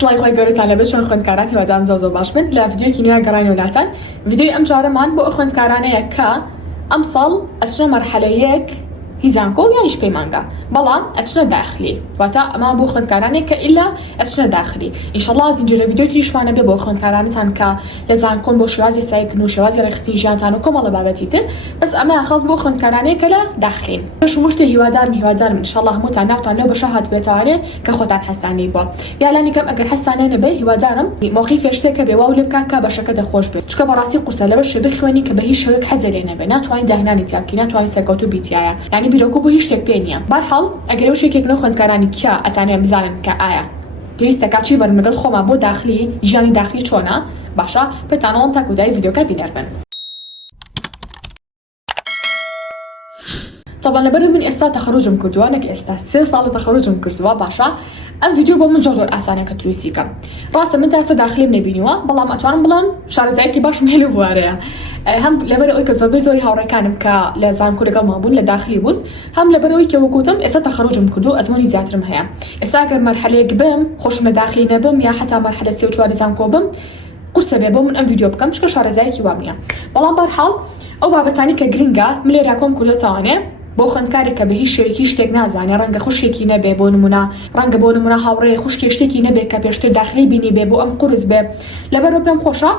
سڵای خۆی گەورەتان لەبێت چۆن خوێندکاران هیوادارم زۆر باش بن لە ڤیدیۆکی نوێ گەڕاینەوەلاتان. ڤیدیۆی ئەم جارەمان بۆ ئەو خوێندکارانەیە کە ئەم ساڵ ئەچنە مەرحەلە یەک هیزانکۆ یانیش پەیمانگە، بەڵام ئەچنە داخلی، واتە ئەمان بۆ خوێندکارانێک کە ئیلا ئەچنە داخلی. ئینشەڵڵا زنجیرە ڤیدیۆ تریشمانە بێ بۆ خوێندکارانتان کە لە زانکۆن بۆ شێوازی سایکردن و شێوازی ڕێخستی ژیانتان و کۆمەڵە بابەتی تر، بەس ئەمەیان خاص بۆ خوێندکارانەیە کە لە داخلین. هەموو شتێ هیوادارم ئینشەڵڵا هەمووتان ناوتان لەو بەشە هات بێتوانێ کە خۆتان حەستانی بووە. یا لانی کەم ئەگەر حەستانێ نەبێ هیوادارم موقیفێ شتێکە بێ واو لێ بکات کە بەشەکە دەخۆش بێت، چکە بەڕاستی قورسە لەبەر شێ بخوێنی کە بە هیچ شێوەیەک حەزە لێ نەبێ، ناتوانانی داهێنانی تیا بکەی، ناتوانانی سەرکەوتوو بیتیایە، یعنی بیرۆکە بۆ هیچ شتێک پێ نییە. بەرحاڵ ئەگەر ئەو شتێکێک لەو خوێندکارانی کە ئەتانێ بزانن کە ئایا پێویستە کاچی بەرن لەگەڵ خۆمان بۆ داخلی ژیانی داخلی چۆنە، باشە پێتانەوەڵم تا کۆتایی ڤیدیۆکە بینەر بن. طبعا لەبەر من ئێستا تەخەڕوجم کردووە، نەک ئێستا 3 ساڵە تەخەڕوجم کردووە، باشە ئەم ڤیدیۆ بۆ من زۆر ئاسانە کە دروستی کەم. ڕاستە من تا ئێستا داخلیم نەبینیوە، بەڵام ئەتوانم بڵێم شارەزایەکی باشم هەیە لەو بوارەیە، هەم لەبەرەوەی کە زۆربەی زۆری هاوڕێکانم کە لە زانکۆ لەگەڵمان بوون لە داخلی بوون، هەم لەبەرەوەی کە وەکوتم ئێستا تەخەڕوجم کردو ئەزمموی زیاترم هەیە. ئێستا ئەگەر مەرحەلەیەک بم خۆشم لە داخلی نەبم یا حتا مەرحەلە 3 و 4 زانکۆ بم، قورسە بێ بۆ من ئەم ڤیدیۆ بکەم چکە شارەزایەکی وام نییە. بەڵام بەرحاڵ ئەو بابەتانی کە گرنگە من لێرا کۆم کردوتەوانێ بۆ خوێندکارێک کە بە هیچ شێوەیەکی شتێک نازانێ، ڕەنگە خوشکێکی نەبێ، بۆ نمونە ڕەنگە بۆ نمونە هاوڕێ خوشکێ شتێکی نەبێت کە پێشتر داخلی بینی بێ بۆ ئەم قورس بێ. لەبەرەوە پێم خۆشە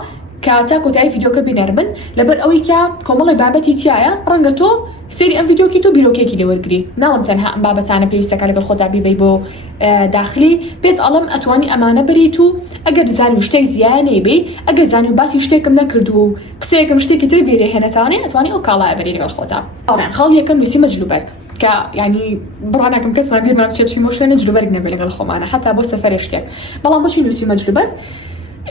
کە تا کۆتایی ڤیدیۆکە بینەر بن، لەبەر ئەوەی کە کۆمەڵی بابەتی تایە ڕەنگە تۆ سێری ئەم ڤیدیۆکی تۆ بیرۆکێکی لێوەرگری. ناڵم تەنها ئەم بابەتانە پێویستەکە لەگەڵ خۆتا بیبەی بۆ داخلی، پێت ئەڵم ئەتوانی ئەمانە بریت و ئەگەر زانی شتێک زیایە نەیبێ، ئەگەر زانی و باسی شتێکم نەکردو و قسەیەکم شتێکی تر بێرێ هێنێتوانێ، ئەتوانی ئەو کاڵایە بەری لەگەڵ خۆتا. خاڵ یەکەم نووسی مەجلوبەرگ کە یعنی بڕاناکەم کەسمان بیرمان بچێ بچین بۆ شوێنە جلوبەرگ نەبێ لەگەڵ خۆمانە حتا بۆ سەفەرێ شتێک. بەڵام بۆچی نووسی مەجلوبەرگ؟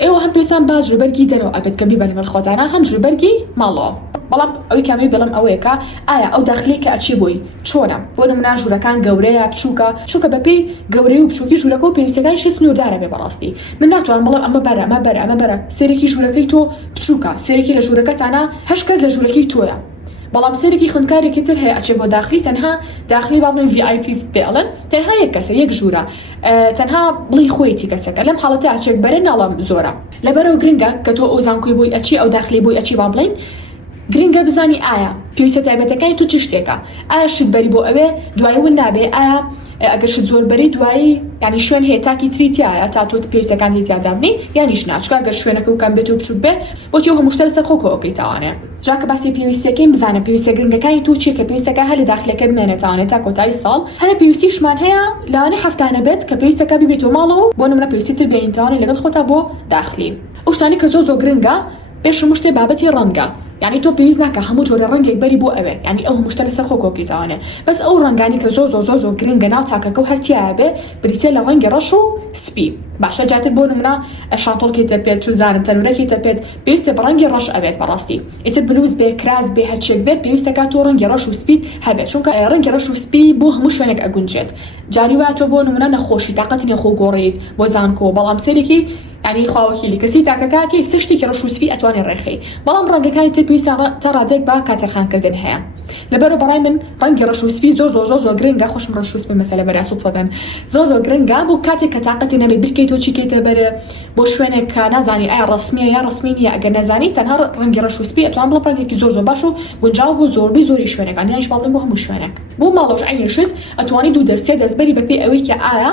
ئێوە هەم پێستان با جلوبەرگی دەرەوە ئەبێت کە بیبە لەگەڵ خۆتانە، هەم جلوبەرگی ماڵەوە. بەڵام ئەوەی کامی بڵم ئەوەیە کە ئایا ئەو داخلی کە ئەچی بووی چۆنە؟ بۆ نمونە ژوورەکان گەورەیە بچووکە، چووکە بەپێی گەورەی و بچووکی ژوورەکە و پێویستەکان شێ سنووردارە بێ. بەڕاستی من ناتوانم بڵم ئەمە بەرە ئەمە بەرە ئەمە بەرە، سێرێکی ژوورەکەی تۆ بچووکە، سێرێکی لە ژوورەکەتانە 8 کەس لە ژوورەکەی تۆیە. بەڵام سێرێکی خوێندکارێکی تر هەیە ئەچێ بۆ داخلی، تەنها داخلی با بڵێن VIP پێڵن، تەنها یەک کەسە، یەک ژوورە، تەنها بڵی خۆیەتی کەسەکە. لەم حاڵەتە ئەچێک بەرە ناڵم زۆرە. لەبەرەوە گرنگە کە تۆ ئەو زانکۆی بووی ئەچی ئەو داخلی بووی ئەچی با بڵین، گرنگە بزانی ئایا پێویستە تایبەتەکانی تو چ شتێکە، ئایا شت بەری بۆ ئەوێ دوای ون نابێ، ئایا ئەگەر شت زۆر بەری دوایی ینی شوێن هەیە تاکی تریتیایە تا تۆ پێویستەکانی تیادا بنی یانیش ناچکە ئەگەر شوێنەکە و کەم بێت و بچووک بێ بۆچی ئەو هەموو شتە لەسەر خۆکەوە ئەوکەیتەوانێ. جاکە باسی پێویستەکەین بزانە پێویستە گرنگەکانی تو چیە کە پێویستەکە هەر لە داخلەکە بمێنێتەوانێت تا کۆتایی ساڵ. هەنە پێویستیشمان هەیە لەوانە هەفتانە بێت کە پێویستەکە ببێتەوە ماڵەوە، بۆ نمونە پێویستی تر بێنیتەوانێت لەگەڵ خۆتا بۆ داخلی. ئەو شتانی کە زۆر گرنگە پێش هەموو شتێ بابەتی ڕەنگە، یعنی تۆ پێویست ناکە هەموو جۆرە ڕەنگێک بەری بۆ ئەوێ، یعنی ئەو هەموو شتە لەسەر خۆکەوەکەیتەوانێ، بەس ئەو ڕەنگانی کە زۆر گرنگە ناو تاکەکە و هەرتیایە بێ بریتێ لە ڕەنگی ڕەش و سپی. باشە جاتر بۆ نمونە شانتۆڵکەیتە پێت، چوزانم تەنورەکەیتە پێت، پێویستە بە ڕەنگی ڕەش ئەبێت. بەڕاستی ئیتر بلوز بێ، کراس بێ، هەرچێک بێت پێویستەکە تۆ ڕەنگی ڕەش و سپیت هەبێت، چونکە ڕەنگی ڕەش و سپی بۆ هەموو شوێنێک ئەگونجێت. جاری وایە تۆ بۆ نمونە نەخۆشی تااقەتی نێخۆ گۆڕیت بۆ زانکۆ، بەڵام سێرێکی ینی خواوەکیلی کەسی تاکەکەکی سشتێکی ڕەش و سپی ئەتوانێت ڕێخی، بەڵام ڕەنگەکانی تر پێویستە تا ڕادێک بە کاتەرخانکردن هەیە. لەبەرەوە بەڕای من ڕەنگی ڕەش و سپی زۆر گرنگە، خۆشم ڕەش و سپی مەسەلە بەرە سوتفەدەن زۆر گرنگە بۆ کاتێک کە تااقەتی نەبێت بکەیتەوە چیکەیتە بەرە بۆ شوێنێک کە نازانی ئایا ڕسمیە یا ڕسمی نیە. ئەگەر نەزانی تەنها ڕەنگی ڕەش و سپی ئەتوان بڵێ ڕەنگێکی زۆر باش و گونجاو بۆ زۆربەی زۆری شوێنەکان، یانیش با بڵێن بۆ هەموو شوێنێک. بۆ ماڵەوەش عینی شت ئەتوانی دوو دەستێ دەستبەری بەپێی ئەوەی کە ئایا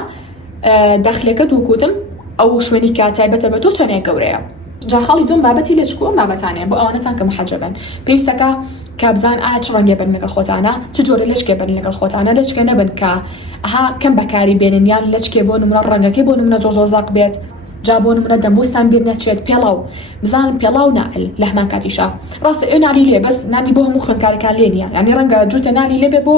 داخلەکەت وەکوتم ئەو شوێنی کە تایبەتە بە تۆ چەندێک گەورەیە. جا خاڵی دوم بابەتی لە چکۆ بابەتانەیە بۆ ئەوانەتان کە محەجەبن، پێویستەکە کابزان ئایا چ ڕەنگێ بن لەگەڵ خۆتانە، چ جۆرە لەچکێ بن لەگەڵ خۆتانە، لەچکە نەبن کە ئەها کەم بەکاری بێنن، یان لەچکێ بۆ نمونە ڕەنگەکەی بۆ نمونە زۆر زاق بێت، جا بۆ نمونە دەمبوستان بیر نەچێت، پێڵاو بزانن پێڵاو نائل لە هەمان کاتیشە. ڕاستە ئێوە نالی لێ، بەس نانی بۆ هەموو خوێندکارەکان لێ نییە، یعنی ڕەنگە جوتە نانی لێ بێ بۆ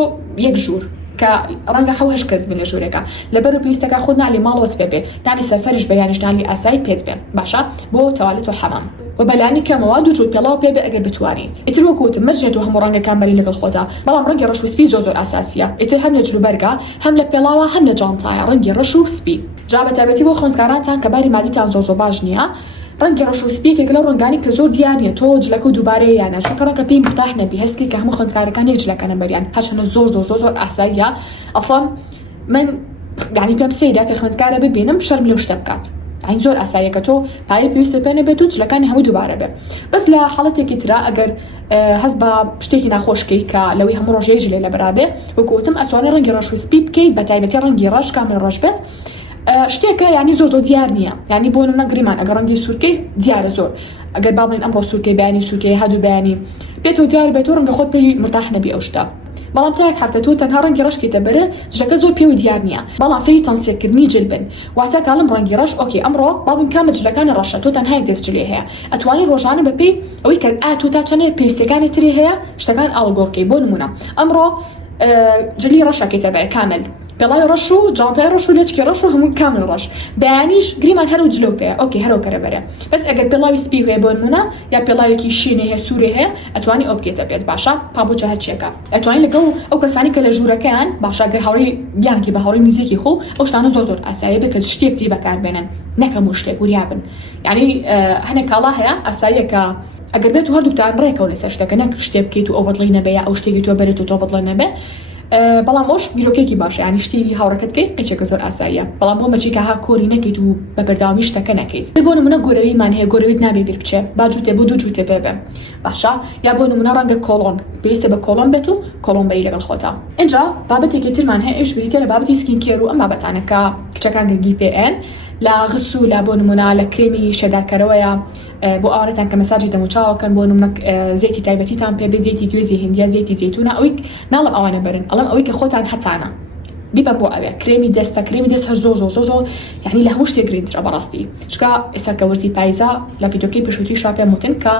یەک ژوور کە ڕەنگە 7 کەس بن لە ژوورەکە، لەبەرەوە پێویستەکە خۆ نالی ماڵەوەت پێ نانی سەفەرش بە یانیش نانی ئاسایی پێت بێ، باشە بۆ تەوالیت و حەمام و بەلانی کەمەوە دوو جوور پێڵاو پێ بێ ئەگەر بتوانیت. ئیتر وەکوتم مەجێت و هەموو ڕەنگەکان بەری لەگەڵ خۆتا، بەڵام ڕەنگی ڕەش و سپی زۆر ئاساسیە. ئیتر هەم لە جلوبەرگە، هەم لە پێڵاوە، هەم لە جانتایە ڕەنگی ڕەش و سپی. جا بەتایبەتی بۆ خوێندکارانتان کە باری مادیتان زۆر باش نییە، ڕەنگی ڕەش و سپیەکێک لەو ڕەنگانی کە زۆر دیارە تۆ جلەکە و دووبارەیە یانە، چونکە ڕەنگە پێی مفتاح نەبی هەستی کە هەموو خوێندکارەکان یەک جلەکەنە بەریان، هەرچەندە زۆر ئاساییە. ئەسڵان من یعنی پێم سەیرە کە خوێندکارە ببینم شەرم لەو شتە بکات، يعني زۆر ئاساییەکە تۆ پایە پێویستە پێ نەبێت و جلەکانی هەموو دووبارە بێ. بەس لە حاڵەتێکی ترا ئەگەر هەست بە شتێکی ناخۆشکەی کە لەوەی هەموو ڕۆژێژ لێ لە بەرابێ وەکوتم ئەتوانێت ڕەنگی ڕەش و سپی بکەیت بە تایبەتی ڕەنگی ڕەش کامل ڕەش بێت شتێکە ینی زۆر دیار نییە ینی بۆ نمونە گریمان ئەگەر ڕەنگی سوورکەی دیارە زۆر ئەگەر باڵێن ئەمڕۆ سوورکەی بەیانی سوورکەی هەدوو بەیانی بێتەوە دیار بێت و ڕەنگە خۆت پێی مرتاح نەبی ئەو شتە. بەڵام تا هەفتە تۆ تەنها ڕەنگی ڕەشکەیتە بەرە جلەکە زۆر پێوی دیار نییە بەڵام فێری تەنسیەکردنی جل بن واتە کاڵم ڕەنگی ڕەش ئۆکێ ئەمڕۆ باڵین کامە جلەکانی ڕەشە تۆ تەنها تێست جلێ هەیە ئەتوانی ڕۆژانە بەپێی ئەوەی کە تۆ تا چەنێ پێویستەکانی تری هەیە شتەکان ئاڵگۆڕکەی بۆ نمونە ئەمڕۆ جلی ڕەشەکەیتە بەرە کامل پێڵای ڕەش و جانتای ڕەش و لێچکی ڕەش و هەموو کامل ڕەش بەیانیش گریمان هەرو جلو پێ ئۆکێ هەرو کەرە بەرە بەس ئەگەر پێڵاوی سپی هەیە بۆ نمونە یا پێڵاوێکی شینێ هەیە سوورێ هەیە ئەتوانی ئەو بکێتە بێت باشە پابوچە هەرچێکە ئەتوانی لەگەڵ ئەو کەسانی کە لە ژوورەکەیان باشە گەر هاوڕێی بیانکی بە هاوڕێی نزیکی خۆ ئەو شتانە زۆر ئاساییە بێت کە شتێکی بەکاربێنن نەکەم و شتێک وریابن یعنی هەنێک کاڵا هەیە ئاساییە کە ئەگەر بێت و هەردووتان ڕێکەوە لەسەر شتەکە نەک شتێ بکەیت و ئەو بەدڵی نەبێ یا ئەو شتێکی تۆ بێت و تۆ بەدڵ نەبێ بەڵام ئەوش بیرۆکێکی باشە ینی شتی هاوڕەکەتکەی قیچێکە زۆر ئاساییە بەڵام بۆ مەچیکە ها کۆری نەکەیت و بە بەرداوامی شتەکە نەکەیت بۆ نمونە گۆرەویمان هەیە گۆرەویت نابێ بیر بچێ با جووتێ بۆ دوو جووتێ بێ باشە یا بۆ نمونە ڕەنگە کۆڵۆن پێویستە بە کۆڵۆن بێت و کۆڵۆن بەری لەگەڵ خۆتە. اینجا بابەتێکی ترمان هەیە ئەوش بریتە لە بابەتی سکین کێر و ئەم بابەتانە کە کچەکان گەنگی پێن لە غس و لە بۆ نمونە لە کرێمی شەدارکەرەوەیە بۆ ئاوارەتان کە مەساجی دەموچاوەکەن بۆ نمونە زێتی تایبەتیتان پێ بێ زێتی گوێزی هندیا زێتی زەیتونە ئەوەی ناڵم ئەوانە برن ئەڵم ئەوەی کە خۆتان هەتانە بیبم بۆ ئەوێ کرێمی دەستە کرێمی دەست هەر زۆ یعنی لە هەموو شتێک گرنگترە بەڕاستی چکە ئێستا کە وەرزی پاییزە لە ڤیدیۆکەی پێشووتی شاپێ وتن کە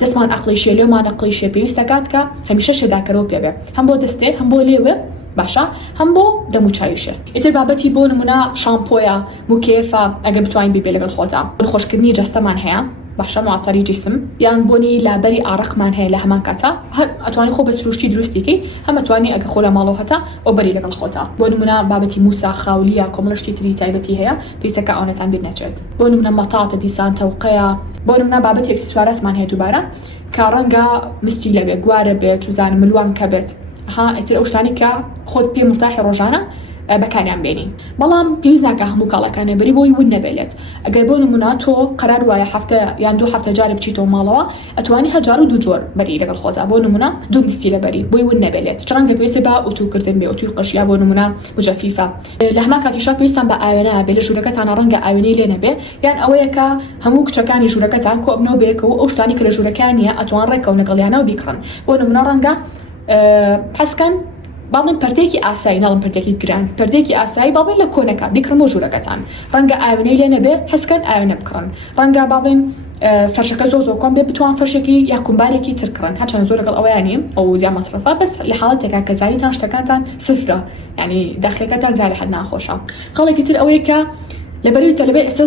دەستمان ئەقلیشێ لێمان ئەقلیشێ پێویستە کات کە هەمیشە شێداکەرەوە پێ بێ هەم بۆ دەستێ هەم بۆ لێوێ باشە هەم بۆ دەموچاویشە. ئیتر بابەتی بۆ نمونە شامپۆیە موکێفە ئەگەر بتوانین بیبێ لەگەڵ خۆتە خۆشکردنی جەستەمان هەیە باشە معتەری جسم یان بۆنی لابەری ئارەقمان هەیە لە هەمان کاتە هەر ئەتوانی خۆ بە سروشتی دروستیکەی هەم ئەتوانی ئەگە خۆ لە ماڵەوە هەتا ئەو بەری لەگەڵ خۆتە. بۆ نمونە بابەتی موسا خاولیە کۆمەڵشتی تری تایبەتی هەیە پێویستەکە ئەوەتان بیر نەچێت. بۆ نمونە مەتاتە دیسان تەوقەیە بۆ نمونە بابەتی ئەکسسوارەتمان هەیە دووبارە کە ڕەنگە مستی لەبێ گوارە بێت چوزانە ملوان کە بێت ئیتر ئەو شتانی کە خۆت پێ مرتاحی ڕۆژانە بەکاریان بێنی بەڵام پێویست ناکە هەموو کاڵەکانە بری بۆی ون نەبێت ئەگەر بۆ نمونە تۆ قەرار وایە هەفتە یان دوو هەفتە جارێ بچیتەوە ماڵەوە ئەتوانی هەجار و دوو جۆر بەری لەگەڵ خۆتا بۆ نمونە دوو مستی لەبەری بۆی ون نەبێت ڕەنگە پێویستە بە ئۆتوکردن بێ ئۆتوی قەشیا بۆ نمونە مجەفیفە لە هەمان کاتیشا پێویستان بە ئاوێنە بێ لە ژوورەکەتانە ڕەنگە ئاوێنەی لێ نەبێ یان ئەوەیە کە هەموو کچەکانی ژوورەکەتان کۆبنەوە بێکەوە ئەو شتانی کە لە ژوورەکانیە ئەتوان ڕێکەوە لەگەڵیانەوە بیکڕن بۆ نمونە ڕەنگە حەسکەن باڵێن پەردێکی ئاسایی ناڵم پەردێکی گران پەردێکی ئاسایی باڵێن لە کۆنەکە بیکڕمەوە ژوورەکەتان ڕەنگە ئاوێنەی لێ نەبێ حەسکەن ئاوێنە بکڕن ڕەنگە باڵێن فەرشەکە زۆر کۆم بێ بتوان فەرشێکی یا کومبارێکی ترکڕن هەرچەند زۆر لەگەڵ ئەویانیم ئەو زیان مەسرفە بەس لە حاڵەتێکا کە زاریتان شتەکانتان سفرە ینی داخلەکەتان زیاد حد ناخۆشە. خەڵێکی تر ئەوەیە کە لەبەری تەلەبێ ئێستا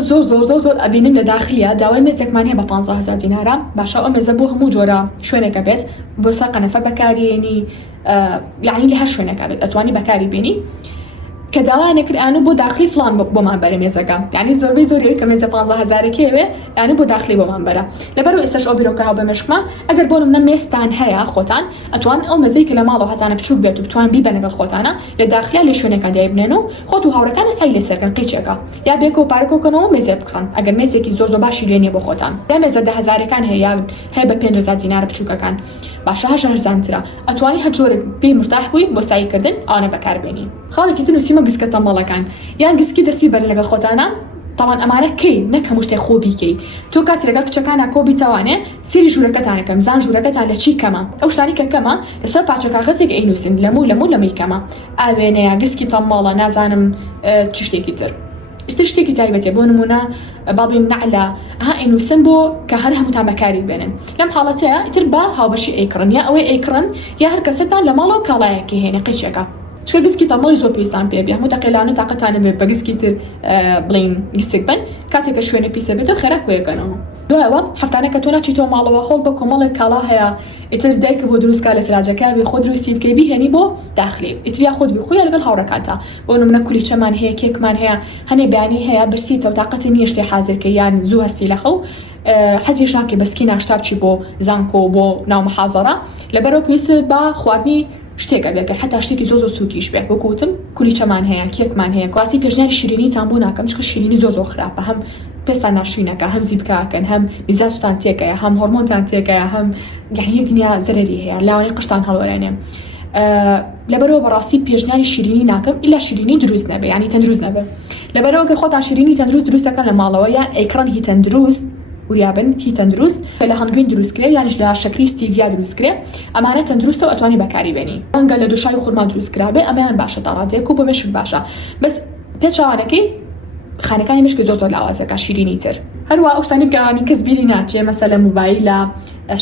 زۆر ئەبینم لە داخلیە داوای مێزێکمان هەیە بە 15,000 دینارە باشە ئەو مێزە بۆ هەموو جۆرە شوێنێکە بێت بۆ سەر قەنەفە بەکارێنی یعنی لە هەر شوێنەکە بێت ئەتوانی بەکاری بینی کە داوایەکرد ئەنو بۆ داخلی فلان بۆمان بەرە مێزەکە یعنی زۆربەی کە مێزە 15,000 یعنی بۆ داخلی بۆمان بەرە لەبەرەوە ئێستاش ئەو بیرۆکە هاو بەمێشکمە ئەگەر بۆ نمونە مێستان هەیە خۆتان ئەتوان ئەو مێزەی کە لە ماڵەوە هەتانە بچووک بێت و بتوان بی بەنەگەڵ خۆتانە لە داخلیا لە شوێنەکە دای بنێن و خۆت و هاوڕەکانە سای لێسەرکەن قیچێکە یا بێکە و پارێکەوەکەنەوە مێزێ بکڕن ئەگەر مێزێکی زۆر باشی لێنیە بۆ خۆتان یا مێزە 10,000 هەیە هەیە بە 5,000 دینار بچووکەکان باشە هەژە هەرزانترە ئەتوانی هەر جۆرێک پێی مرتاح بووی بۆ سایکردن ئەوانە بەکاربێنی. خاڵێکی تر نووسیمە گسکە چەمەڵەکان یان گسکی دەستی بەر لەگەڵ خۆتانە تاوان ئەمانە کەی نەک هەموو شتێک خۆ بیکەی تۆ کاتی لەگەڵ کچەکانە کۆ بیتەوانێ سێری ژوورەکەتانەکەم زان ژوورەکەتان لە چی کەمە ئەو شتانی کە کەمە لەسەر پاچە کاغەزێک ئەینووسین لەموو لەمەی کەمە ئاوێنەیە گسکی تەماڵە نازانم چ شتێکی تر شتێکی تایبەتێ بۆ نمونە باڵێن نەعلە ئەینووسن بۆ کە هەر هەمووتان بەکاری بێنن لەم حاڵەتەیە ئیتر بە هاوبەشی ئەیکڕن یا ئەوەی ئەیکڕن یا هەر کەسەتان لە ماڵەوە کاڵایەکی هێنە قیچێکە چکە گسکی تەمەڵی زۆر پێویستان پێ بێ هەموو دەقیلانە تااقەتانە بێ بە گسکی تر بڵین گسێک بن کاتێکە شوێنە پیسە بێتەوە خێرا کوێەکەنەوە دوایەوە هەفتانەکە تۆ ناچیتەوە ماڵەوە هەڵ بە کۆمەڵێک کاڵا هەیە ئیتر دایکە بۆ دروستکە لە سراجەکە بێ خۆ دروستی بکەی بیهێنی بۆ داخلی ئیتریا خۆت بخۆی لەگەڵ هاوڕەکانتە بۆ نمونە کولیچەمان هەیە کێکمان هەیە هەنێ بەیانی هەیە برسیتەوە تااقەتی نییە شتێ حازرکە یان زوو هەستی لەخەو حەزی شاکی بەسکی ناشتا بچی بۆ زانکۆ بۆ ناومەحازەرە لەبەرەوە پێویست بە خواردنی شتێکە بێت حتا شتێکی زۆر سووکیش بێ بۆ کوتم کولیچەمان هەیە کێکمان هەیە کواسی پێشنیاری شیرینی تان بۆ ناکەم چکە شیرینی زۆر خراپە هەم پێستا ناشرینەکە هەم زیبکاکەن هەم میزاجتان تێکەیە هەم هۆرمۆنتان تێکەیە هەم یعنی دنیا زەرری هەیە لاوانەی قشتان هەڵوەرێنێ لەبەرەوە بەڕاستی پێشنیاری شیرینی ناکەم ئیلا شیرینی دروست نەبێ ینی تەندروست نەبێ لەبەرەوە کە خۆتان شیرینی تەندروست دروستەکە لە ماڵەوە یان ئەیکڕان هی تەندروست وریابن هی تەندروست کە لە هەنگوین دروستکرێ یانیش لە شەکری ستیڤیا دروستکرێ ئەمانە تەندروستە و ئەتوانی بەکاری بێنی ڕەنگە لە دووشای خورما دروستکرابێ ئەمەیان باشە تاڕاتێک و بۆ مێشک باشە بەس پێچوانەکەی خانەکانی مشک زۆر لاوازەکە شیرینی تر هەروە ئەو شتانی کەوانی کەس بیری ناچێ مەسەلە موبایلە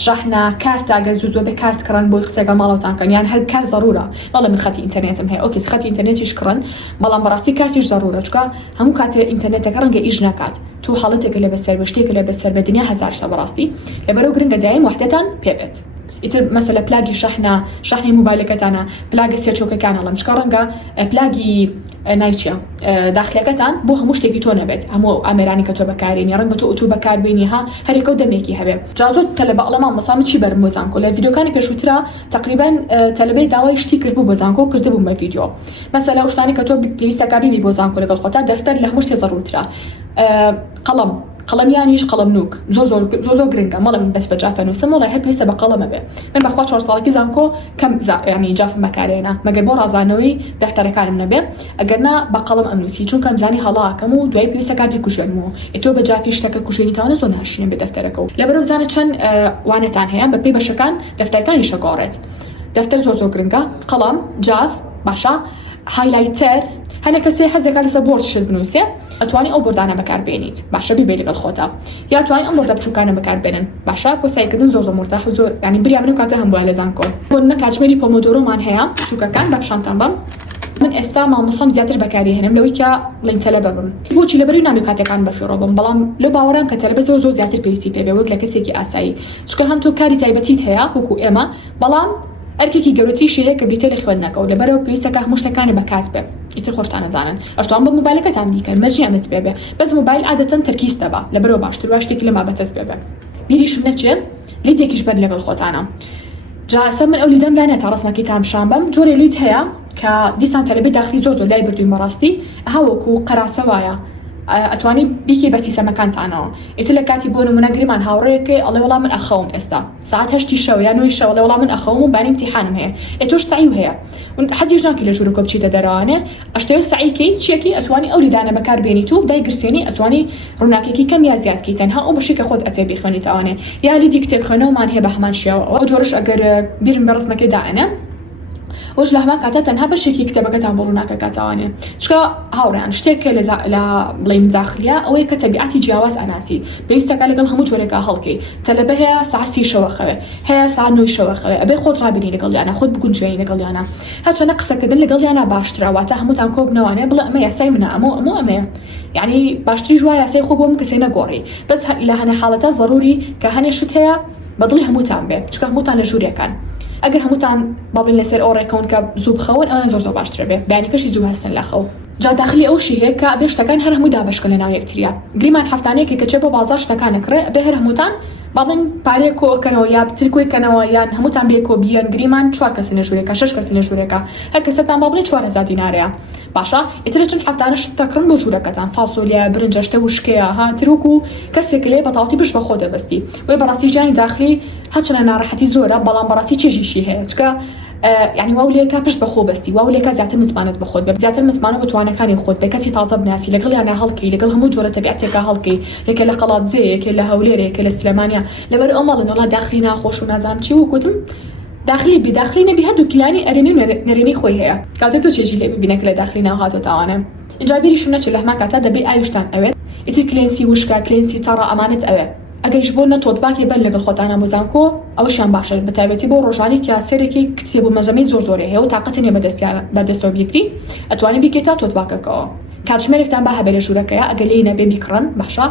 شەحنە کارتە گەر زوو بە کارت کڕن بۆی قسەگە ماڵەوەتان کەن یان هەر کار زەرورە بەڵام من خەتی ئینتەرنێتم هەیە ئۆکێ خەتی ئینتەرنێتیش کڕن بەڵام بەڕاستی کارتیش زەرورە چکە هەموو کاتێ ئینتەرنێتەکە ڕەنگە ئیش ناکات تو حاڵەتێکە لە بەسەر بە شتێکە لە بەسەر بە دنیا هەزار شتە بەڕاستی لەبەرەو گرنگە جایین وحدەتان پێبێت ئیتر مەسەلە پلاگی شەحنی موبایلەکەتانە پلاگە سێرچۆکەکانە لەم چکە ڕەنگە پلاگی نایچە داخلەکەتان بۆ هەموو شتێکی تۆ نەبێت هەموو ئامێرانی کە تۆ بەکارێنی ڕەنگە تۆ ئۆتو بەکاربێنی ها هەرێکە و دەمێکی هەبێ جاازۆت تەلە بە ئەڵەمان مەسامە چی بەرم بۆ زانکۆ لە ڤیدیۆکانی پێشووترا تقریبا تەلەبەی داوای شتی کردبوو بۆ زانکۆ کردبووم بە ڤیدیۆ مەسەلە ئەو شتانی کە تۆ پێویستەکە بیبی بۆ زانکۆ لەگەڵ خۆتا دەفتەر لە هەموو شتێ زەڕورترە قەڵەمیانیش قەڵەم نوک زۆر گرنگە مەڵم بەس بە جافە نووسم وڵای هەر پێویستە بە قەڵەمە بێ من بەخوا 4 ساڵێکی زانکۆ کەم ینی جافم بەکارێنە مەگەر بۆ ڕازانەوەی دەفتەرەکانم نەبێ ئەگەرنا بە قەڵەم ئەنووسی چونکە ئەمزانی هەڵاکەم و دوای پێویستەکە بیکوژێنمەوە ئێتۆ بە جافی شتەکە کوژێنیتەوە زۆر ناشرین بێ دەفتەرەکە و لەبەرەوە بزانە چەند وانەتان هەیە بە پێی بەشەکان دەفتەرەکانی شەگۆڕێت دەفتەر زۆر گرنگە قەڵەم جاف باشە هایلایتەر هەنە کەسێ هەزێکا لەسەر بۆرد شت بنووسێ ئەتوانی ئەو بۆردانە بەکاربێنیت باشە بیبێ لەگەڵ خۆتە یا توانی ئەم بۆردە بچووکانە بەکاربێنن باشە بۆ سایکردن زۆر مرتاح زۆر ینی بریا من کاتە هەم بووە لە زانکۆ بۆ نەکاتژمێری پۆمۆدۆرۆمان هەیە بچووکەکان بە پیشانتان بم من ئێستا مامۆسام زیاتر بەکاری هێنم لەوەی کە بڵین تەلەبە بم بۆچی لەبەری نامی کاتەکان بەفیڕۆ بم بەڵام لەو باوەڕام کە تەلەبە زۆر زیاتر پێویستی پێ بێ وەک لە کەسێکی ئاسایی چکە هەم تۆ کاری تایبەتیت هەیە وەکو ئێمە بەڵام ئەرکێکی گەورەتری شەیە کە بریتە لە خوێندنەکە و لەبەرەوە پێویستەکە هەموو شتەکانی بەکات بێ ئیتر خۆشتان نەزانن ئەشتوان بە موبایلەکەتان بیکەن مەژیانت پێ بێ بەس موبایل عادەتەن تەرکیزتە بە لەبەرەوە باشتر وا شتێکی لە مابەتەت پێ بێ بیریشم نەچێ لیدێکیش بەر لەگەڵ خۆتانە جاسە من ئەو لیدەم لا نێتە ڕسمەکەی تامشان بەم جۆرێ لیت هەیە کە دیسان تەلەبەی داخلی زۆر لای بردوین بەڕاستی هەوەکو قەراسە وایە ئەتوانی بیکێ بە سیسەمەکانتانەوە ئیتر لە کاتی بۆ نمونە گریمان هاوڕێیەکەی ئەڵێ وەڵام من ئەخەوم ئێستا ساعت 8 شەو یا 9 شەو وەڵام من ئەخەوم و بانی امتحانم هەیە ئێتۆش سعی هەیە حەزیش ناکەی لە ژوورەکە بچیتە دەرەوانێ ئەشتەوە سعیکەی چیەکی ئەتوانی ئەو لیدانە بەکاربێنیت و دایگرسێنی ئەتوانی ڕووناکێکی کەم یا زیادکەی تەنها ئەو بەشی کە خۆت ئەتێ بیخوێنیتەوانێ یا لیدی کتێبخوێنەوەمان هەیە بە هەمان شێوە ئەو جۆرەش ئەگەر بیرم بە ڕسمەکەی دائەنە وش لە هەمان کاتە تەنها بەشێکی کتێبەکەتان بۆ ڕووناکە کاتەوانێ چکە هاوڕێیان شتێکە لە بڵین داخلیە ئەوەیە کە تەبیعەتی جیاواز ئەناسی پێویستەکە لەگەڵ هەموو جۆرێکە هەڵکەی تەلەبە هەیە ساعت 30 شەوە خەوێ هەیە ساعت 9 شەوە خەوێ ئەبێ خۆت ڕابینی لەگەڵیانە خۆت بگونجێنی لەگەڵیانە هەرچەندە قسەکردن لەگەڵیانە باشترە واتە هەمووتان کۆ بنەوانێ بڵێ ئەمە یاسای منە ئەمەیە یعنی باشتری جوای یاسای خۆ بۆ من کەسێ نەگۆڕی بەس لە هەنە حاڵەتە ضروری کە هەنێ شت هەیە بەدڵی هەمووتان بێ چکە هەمووتان لە ژوورەکان ئەگەر هەمووتان باڵین لەسەر ئەو ڕێکەون کە زوو بخەون ئەوە زۆر باشترە بێ بەیانیکەشی زوو هەستن لە خەو جا داخلی ئەوشی هەیە کە ئەبێ شتەکان هەر هەمووی دابشکە لە ناو یەکتریە گریمان هەفتانەیەکی کە چێ بۆ بازار شتەکان نەکڕێ ئەبێ هەر هەمووتان باڵین پارەیە کۆکەنەوە یا ترکۆیکەنەوە یان هەمووتان بێ کۆ بیان گریمان 4 کەسی لە ژوورێکە 6 کەسی لە ژوورێکە هەر کەسەتان با بڵێ 4000 دینارەیە باشە ئیتر چەند هەفتانە شتەکڕن بۆ ژوورەکەتان فاسۆلیە برنجە شتە وشکەیە ها تروک و کەسێک لێ بەتاڵی پشت بە خۆ دەبەستی وی بەڕاستی ژیانی داخلی هەچەنە ناڕەحەتی زۆرە بەڵام بەڕاستی چێژیشی هەیە چکە یعنی واولێکە پشت بە خۆ بەستی واولێکە زیاتر مزمانت بە خۆت بە زیاتر مزمانە بە توانەکانی خۆت بە کەسی تازە بناسی لەگەڵیانە هەڵکەی لەگەڵ هەموو جۆرە تەبیعەتێکە هەڵکەی یەکە لە قەڵاتزێ یەکێ لە هەولێرە یەکێ لە سلێمانیا لەبەر ئەو ماڵن وڵا داخلی ناخۆش و نازانم چی و گوتم داخلی بداخلی نەبی هەردوو کلانی ئەرێنی نەرێنی خۆی هەیە کاتە تۆ چێژی لێ ببینێک لە داخلی ناو هاتۆ تاوانە اینجا بیریشم نەچێت لە هەمان کاتە دەبێ ئاویشتان ئەوێت ئیتر کلێنسی وشکە کلێنسی تەڕە ئەمانت ئەوێ ئەگەریش بۆ نەتۆتباکێ بەر لەگەڵ خۆتانە مۆزانکۆ ئەوەشیان باشە بەتایبەتی بۆ ڕۆژانی کە سێرێکی کتێب و مەزەمەی زۆری هەیە و تااقەتی نیە بەدەستەوە بیکری ئەتوانی بیکێتە تۆتباکەکەەوە کاتژمێرێکتان بە هەبێ لە ژوورەکەیە ئەگەر لێی نەبێ بیکڕن باشە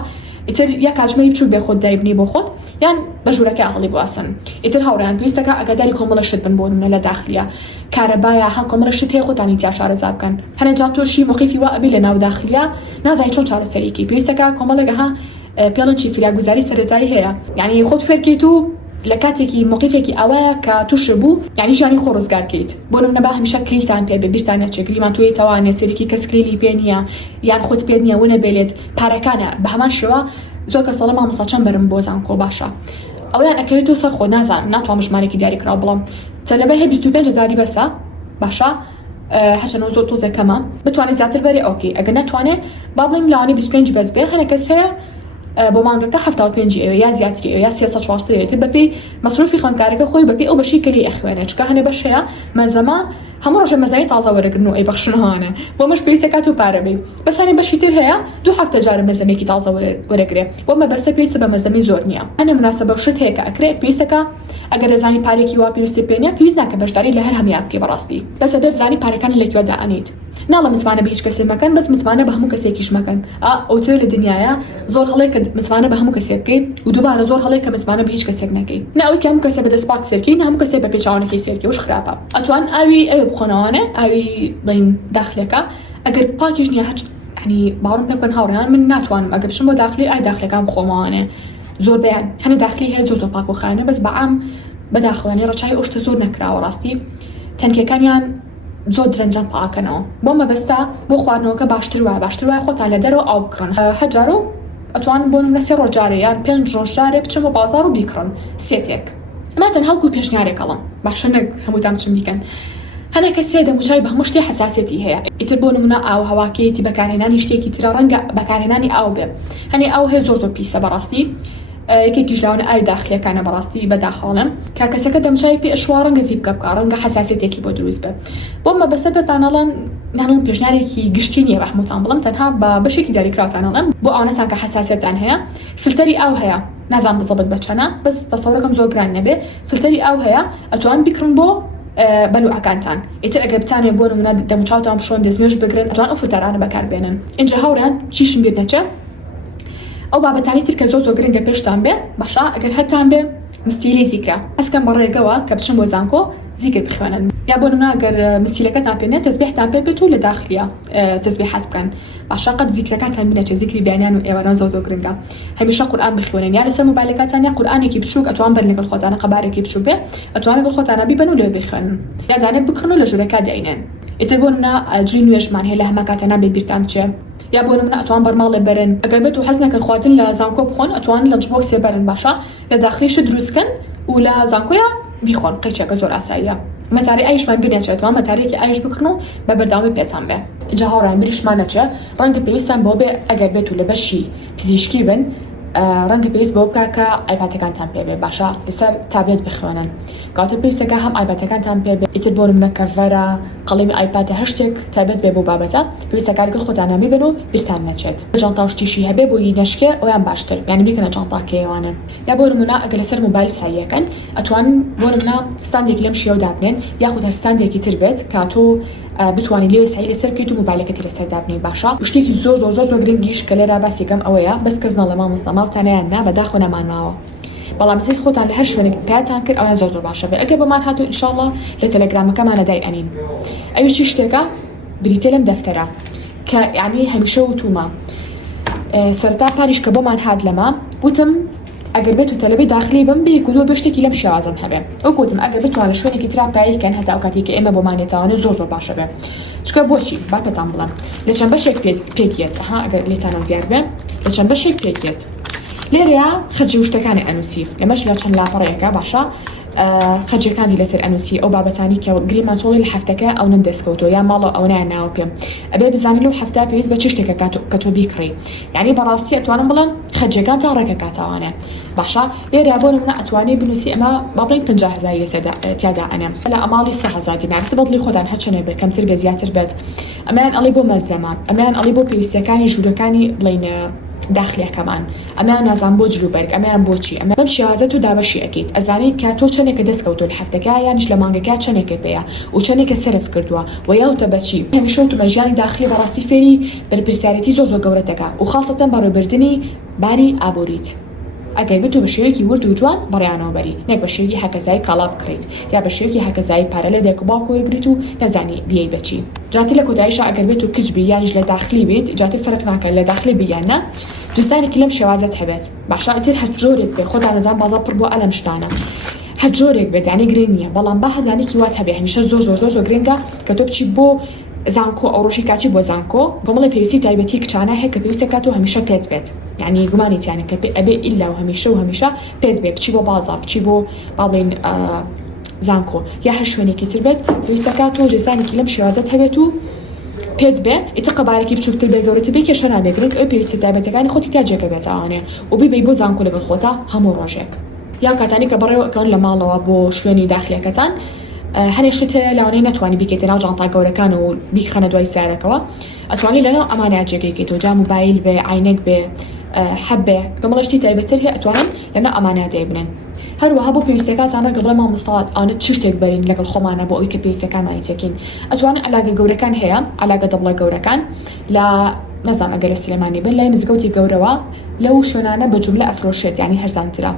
ئیتر یا کاتژمێری بچوو بێ خۆت دایبنی بۆ خۆت یان بە ژوورەکە هەڵی بواسن ئیتر هاوڕیان پێویستەکە ئەگەداری کۆمەڵە شت بن بۆ نمونە لە داخلیە کارەبایە هەڵ کۆمەڵە شت هەیە خۆتانی تیا شارەزا بکەن هەنێجا تۆشی موقیفی وا ئەبێ لە ناو داخلیە نازای چۆن چارەسەریکی پێویستەکە کۆمەڵەگە ها پێڵەن چی فراگوزاری سەرەتایی هەیە یعنی خۆت فێرکەیت و لە کاتێکی موقیفێکی ئەوەیە کە تووشە بوو یعنی ژیانی خۆ ڕزگارکەیت بۆ نمونە با هەمیشە کلیسان پێ بێ بیرتان نەچێت گریمان توی تەوانێت سەرێکی کەس کلیلی پێ نییە یان خۆت پێ نییە وە نەبێت پارەکانە بە هەمان شێوە زۆر کەس دەڵێ مامۆستا چەند بەرم بۆ زانکۆ باشە ئەویان ئەکەوێتەوە سەر خۆ نازانم ناتوانم ژمارەێکی دیاریکراوە بڵم تەلەبە هەیە 25,000 بەسە باشە هەچەنەوە زۆر تۆزەکەمە بتوانێت زیاتر بەرێ ئۆکەی ئەگەر ناتوانێت با بڵێم لاوانی 25 بەس بێ هەنە کەس هەیە بۆ مانگەکە 75 ئەوە یا زیاتری یا 300 بەپێی مەسروفی خوێندکارەکە خۆی بەپێی ئەو بەشی کلی ئەخوێنێت چکە هەنێ بەش هەیە مەزەما هەموو ڕۆژە مەزانی تازە وەرەگرن و ئەی بەخشنەوانە بۆ مەش پێویستە کات و پارە بێ بەسانی بەشی تر هەیە 2 هەفتە جارە مەزەمێکی تازە وەرەگرێ بۆ مەبەستە پێویستە بە مەزەمی زۆر نییە هەنێ مناسبە شت هەیە کە ئەکرێ پێویستەکە ئەگەر دەزانی پارێکی وا پێویستی پێ نییە پێویست ناکە بەشداری لە هەر هەمیان بکەی بەڕاستی بەسە بێ بزانی پارەکانی لەکوێ دائەنیت ناڵە متمانە بە هیچ کەسێ مەکەن بەس متمانە بە هەموو کەسێکیش مەکەن ئەوتر لە دنیاە زۆر هەڵەیە کە متمانە بە هەموو کەسێک بکەیت و دووبارە زۆر هەڵەیە کە متمانە بە هیچ کەسێک نەکەی ناوی کە هەموو کەسێ بەدەست پاک سەرکی هەموو کەسێ بە پێچاوانێکی سێرکی وش خراپە ئەتوان ئاوی ئەوێ بخۆنەوانە ئاوی بڵین داخلەکە ئەگەر پاکیش نییە هەچ ینی باوەڕم پێ بکەن هاوڕێیان من ناتوانم ئەگەر بچم بۆ داخلی ئای داخلەکان بخۆمەوانێ زۆر بەیان هەنێ داخلی هەیە زۆر پاک و خاینە بەس بەعام بەداخوانی ڕەچای ئەو شتە زۆر نەکراوە ڕاستی تەنکەکانیان زۆر درەنجان پاکەنەوە بۆ مەبەستە بۆ خواردنەوەکە باشتر وایە خۆتان لە دەرەوە ئاو بکڕن هەجارۆ ئەتوان بۆ نمونە 3 ڕۆژ جارێ یان 5 ڕۆژ جارێ بچم بۆ بازاڕ و بیکڕن سێتێک ئەمە تەنها پێشنیارێکەڵم باشە نەک هەمووتان چم بیکەن هەنە کەسێ دەموچای بە هەموو شتێ حساسێتی هەیە ئیتر بۆ نمونە ئاو هەواکەیەتی بەکارهێنانی شتێکی ترە ڕەنگە بەکارهێنانی ئاو بێ هەنێ ئاو هەیە زۆر پیسە بەڕاستی یەکێکیش لاوانە ئاوی داخلیەکانە بەڕاستی بەداخەڵم کە کەسەکە دەمچای پێ ئەشوا ڕەنگە زیب بکە ڕەنگە حساسێتێکی بۆ دروست بێ بۆ مەبەستە بێتانەڵەن نانڵ پێشنیارێکی گشتی نییە بەحموتان بڵم تەنها بە بەشێکی دیاریکراوتانەڵم بۆ ئەوانەتان کە حساسێتان هەیە فلتەری ئاو هەیە نازان بزەبت بەچەنە بەس تەسەوڕەکەم زۆر گران نەبێ فلتەری ئاو هەیە ئەتوان بیکڕن بۆ بەلوعەکانتان ئیتر ئەگەر بتانێ بۆ نمونە دەموچاوتان بشۆن دەستنوێژ بگرن ئەتوان ئەو فلتەرانە بەکاربێنن اینجا هاوڕێیان چیشم بیر نەچێ ئەو بابەتانی تر کە زۆر گرنگە پێشتان بێ باشە ئەگەر هەتان بێ مستیلی زیکرا ئەسکەم بەڕێگەوە کە بچم بۆ زانکۆ زیکر بخوێنن یا بۆ نمونە ئەگەر مستیلەکەتان پێنێت تەسبیحتان پێ بێت و لە داخلیە تەسبیحات بکەن باشە قەت زیکرەکانتان بنەچێ زیکری بیانیان و ئێواران زۆر گرنگە هەمیشە قورئان بخوێنن یا لەسەر مۆبایلەکانتان یا قورئانێکی بچووک ئەتوان بەر لەگەڵ خۆتانە قەبارێکی بچوو بێ ئەتوان لەگەڵ خۆتانە بیبەن و لێ بخوێنن یا دانێ بکڕن و لە ژوورەکە داینێن ئیتر بۆ نمونە ئەجری نوێژمان هەیە لە هەمە کاتە نابێ بیرتان بچێ یا بۆ نمونە ئەتوان بەرماڵێ بەرن ئەگەر بێت و حەز نەکەن خواردن لە زانکۆ بخۆن ئەتوان لەنچ بۆکسێ بەرن باشە لە داخلیش دروستکەن و لە زانکۆیە بیخۆن قەیچەکە زۆر ئاساییە مەتاری ئایشمان بینێچێتەوە مەتارێکی ئایش بکڕن و بە بەرداوامی پێچان بێ اینجا هاوڕێیان بریشمان نەچێ ڕەنگە پێویستان بۆ بێ ئەگەر بێت و لە بەشی پزیشکی بن ڕەنگە پێویست بۆ بکە کە ئایپاتەکانتان پێ بێ باشە لەسەر تابلێت بخوێنن کاتە پێویستەکە هەم ئایپاتەکانتان پێ بێ ئیتر بۆ نمونە کەڤەرە قەڵەمی ئایپاتە هەر شتێک تابلێت بێ بۆ بابەتە پێویستە کارگەڵ خۆتانە بیبن و بیرتان نەچێت جانتا و شتیشی هەبێ بۆی نەشکێ ئەویان باشتر یعنی بیکەنە جانتاکەیەوانە یا بۆ نمونە ئەگەر لەسەر مۆبایل ساییەکەن ئەتوان بۆ نمونە ستاندێکی لەم شێوە دابنێن یاخود هەر ستاندێکی تر بێت کاتۆ بتوانین لێ سای لەسەر بکەیت و مۆبایلەکەتی لەسەر دابنێت باشە شتێکی زۆر گرنگیش کە لێرە باسیەکەم ئەوەیە بەس کەس نەڵەما مستەماوتانیان نا بەداخۆ نەمانماوە بەڵام زیت خۆتان لە هەر شوێنێک پێتان کرد ئەوە زۆر باشە بێ ئەگەر بەمان هاتوو ئینشاءڵڵا لە تەلەگرامەکەمانە دای ئەنین ئەوی چی شتێکە بریتێ لەم دەفتەرە کە یعنی هەمیشە وتومە سەرتا پاریش کە بۆمان هات لەمە وتم ئەگەر بێت و تەلەبەی داخلی بم بێ کودۆ بێشتێکی لەم شێوازم هەبێ ئەو کوتم ئەگەر بتوانە شوێنێکی تراپاییکەن هەتا ئەو کاتێک کە ئێمە بۆمانێتەوانە زۆر باشە بێ چکە بۆچی با پێتان بڵێم لە چەند بەشێک پێکیت ئەها ئەگەر لێتانەوە دیار بێ لە چەند بەشێک پێکیت لێرەیە خەرجی وشتەکانی ئەنووسی لەمەش لە چەند لاپەڕەیەکە باشە خەرجەکانی لەسەر ئەنووسی ئەو بابەتانی کە گریمان تۆڵی لە هەفتەکە ئەو نم دەستکەوتۆ یا ماڵە ئەو نایە ناوە پێم ئەبێ بزانانی لەو هەفتە پێویست بە چ شتێکە کە تۆ بیکڕی یعنی بەڕاستی ئەتوانم بڵێن خەرجەکانتان ڕێگە کاتەوانە باشە لێرە بۆ نمونە ئەتوانێ بنووسی ئەمە با بڵێن 50,000 تیادا ئەنێ لە ئەماڵی 100,000 دینار بەدڵی خۆتان هەچەنێ بێ کەمتر بێ زیاتر بێت ئەمەیان ئەڵێ بۆ مەلزەمە ئەمەیان ئەڵێ بۆ پێویستیەکانی ژوورەکانی بڵێن داخلیەکەمان ئەمەیان نازان بۆ جلوبەرگ ئەمەیان بۆچی ئەمە بەم شێوازەت و دابەشی ئەکەیت ئەزانیت کە تۆ چەندێکە دەستکەوتۆ لە هەفتەکە یانش لە مانگەکە چەندێکە پێەیە و چەندێکە سەرف کردووە و یاوتە بەچی هەمیشە وتمە ژیانی داخلی بەڕاستی فێری بەرپرسیارەتی زۆر گەورەتەکە و خاصەتەن بەڕێوەبردننی باری ئابووریت ئەگەر بێت بە شێوەیەکی ورد و جوان بەڕیانەوە بەری نەک بە شێوەیەکی هەکەزایی کاڵا بکڕیت یا بە شێوەیەکی هەکەزایی پارە لە دێکباڵ کۆرگریت و نەزانی بیەی بەچی جاتی لە کۆتاییشە ئەگەر بێت و کچبی یانیش لە داخلی بێت جاتی فەرق ناکەن لە داخلی بیانە جستانێکی لەم شێوازەت هەبێت باشە ئیتر هەر جۆرێک بێ خۆتان نەزان بازار پڕ بۆ ئەلەم شتانە هەر جۆرێک بێت یعنی گرنگ نییە بەڵام با هەدانێکی وات هەبێ هەمیشە زۆر گرنگە کە تۆ بچی بۆ زانکۆ ئەوڕۆژی کاچی بۆ زانکۆ گۆمەڵی پێویستی تایبەتی کچانە هەیە کە پێویستە کات و هەمیشە پێت بێت یعنی گومانیتیانە کە ئەبێ ئیلا و هەمیشە پێت بێت بچی بۆ بازار بچی بۆ باڵێن زانکۆ یا هەر شوێنێکی تر بێت پێویستە کات و جێزانێکی لەم شێوازەت هەبێت و پێت بێ ئیتر قەبارێکی بچووکتر بێ گەورەتر بێ کێشە نابێگرێت ئەو پێویستی تایبەتەکانی خۆتی تاجێکە بێتەوانێ و بیبەی بۆ زانکۆ لەگەڵ خۆتا هەموو ڕۆژێک یا کاتانی کە بەڕێوەکەن لە ماڵەوە بۆ شوێنی داخلیەکەتان هەنێشت لەوانەیە ناتوانانی بیکەیتە ناو جانتا گەورەکان و بیخەنە دوای سیارەکەەوە ئەتوانی لەناو ئەمانە جێگەیکەیتەوە جا موبایل بێ عینەک بێ حەبێ گەمەڵشتی تایبەتر هەیە ئەتوانن لەناو ئەمانە دەیبنن هەروەها بۆ پێویستەکانتانە گەڵە مامۆستاات ئەوانە چ شتێک بەرین لەگەڵ خۆمانە بۆ ئەوی کە پێویستەکانمانی تێکین ئەتوانن علاگە گەورەکان هەیە علاگە دەبڵە گەورەکان لە نەزان ئەگەر لە سلێمانی بن لای مزگەوتی گەورەوە لەو شوێنانە بە جوملە ئەفرۆشێت یعنی هەرزانترە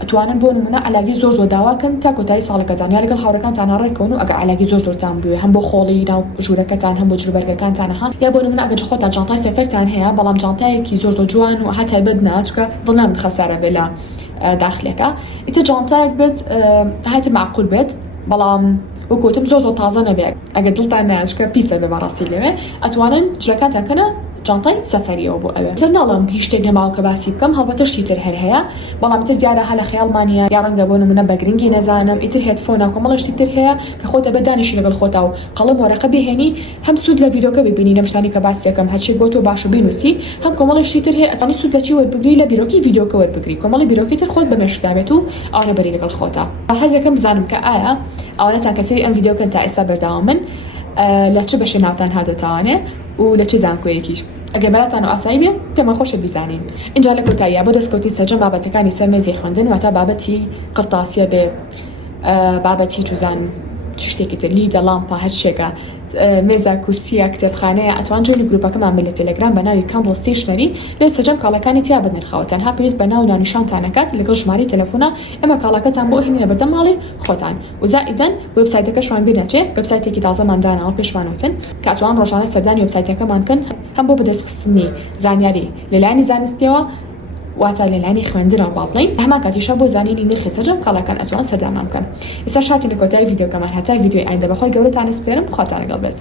ئەتوانن بۆ نمونە علاگی زۆر داواکەن تا کۆتایی ساڵەکەتان یا لەگەڵ هاوڕەکانتان ڕێکەون و ئەگەر علاگی زۆرتان بوێ هەم بۆ خۆڵی ناو ژوورەکەتان هەم بۆ جلوبەرگەکانتانەها یا بۆ نمونە ئەگەر خۆتان جانتای سەفەرتان هەیە بەڵام جانتایەکی زۆر جوان و هەتا بەد ناچکە دڵنام خەسارە بێ لە داخلەکە ئیتر جانتایەک بێت هەتا معقول بێت بەڵام وەکوتم زۆر تازە نەبێت ئەگەر دڵتان ناچکە پیسە بێ بەڕاستی لەوێ ئەتوانن جلەکانتان کەنە جانتای سەفەریەوە بۆ ئەوێ تر ناڵم هیچ شتێک نەماوە کە باسی بکەم هەڵبەتە شتی تر هەر هەیە بەڵام تر دیارە هە لە خەیاڵمانە یا ڕەنگە بۆ نمونە بە گرنگی نەزانم ئیتر هێدفۆنە کۆمەڵشتی تر هەیە کە خۆتە بە دانیشی لەگەڵ خۆتا و قەڵەم وەرەقە بهێنی هەم سوود لە ڤیدۆکە ببینی لەم شتانی کە باسی یەکەم هەرچی بۆ تۆ باش و بینوسی هەم کۆمەڵشتی تر هەیە ئەتوانی سوود لە چی وەربگری لە بیرۆکی ڤیدۆکە وەربگری کۆمەڵی بیرۆکی تر خۆت بەمێشدابێت و ئەوانە بەری لەگەڵ خۆتە هەزەکەم بزانم کە ئایا ئەوانەتان کەسەری ئەم ڤیدۆکەن تا ئێستا بەردەوام من لە چ بەشێ ناوتان هاتۆتەوانێ و لە چ زانکۆیەکیش ئەگە بەراتان و ئاسایی بێ پێمان خۆشە بیزانین اینجا لە کۆتاییە بۆ دەستکەوتی سەرجەم بابەتەکانی سەر مێزی خوێندن واتە بابەتی قرتاسیە بێ بابەتی جوزان شتێکی تر لیدە لامپە هەر شتێکە مێزە کورسیە کتێبخانەیە ئەتوان جۆنی گروپەکەمان بە لە تێلەگرام بە ناوی کاندڵ ستیشنەری لێ سەرجەم کاڵەکانی تیا بنرخەوە تەنها پێویست بە ناو ناونیشانتانەکات لەگەڵ ژمارەی تەلەفۆنە ئەمە کاڵەکەتان بۆ هێنینە بەردە ماڵی خۆتان و زائیدەن وێبسایتەکەشمان بینەچێ وێبسایتێکی تازەمان داناوە پێشوانوتن کە ئەتوان ڕۆژانە سەردانی وێبسایتەکەمان کەن هەم بۆ بەدەستخستنی زانیاری لەلایەنی زانستیەوە واتە لەلایەنی خوێندنەوە با بڵین هەمان کاتیشە بۆ زانینی نرخی سەرجەم کاڵەکان ئەتوان سەردانمان بکەن ئێستا شاتی لە کۆتایی ڤیدۆکەمان هەتا ڤیدیۆی ئایندە بەخۆی گەورەتان سپێرم خواتان لەگەڵ بێت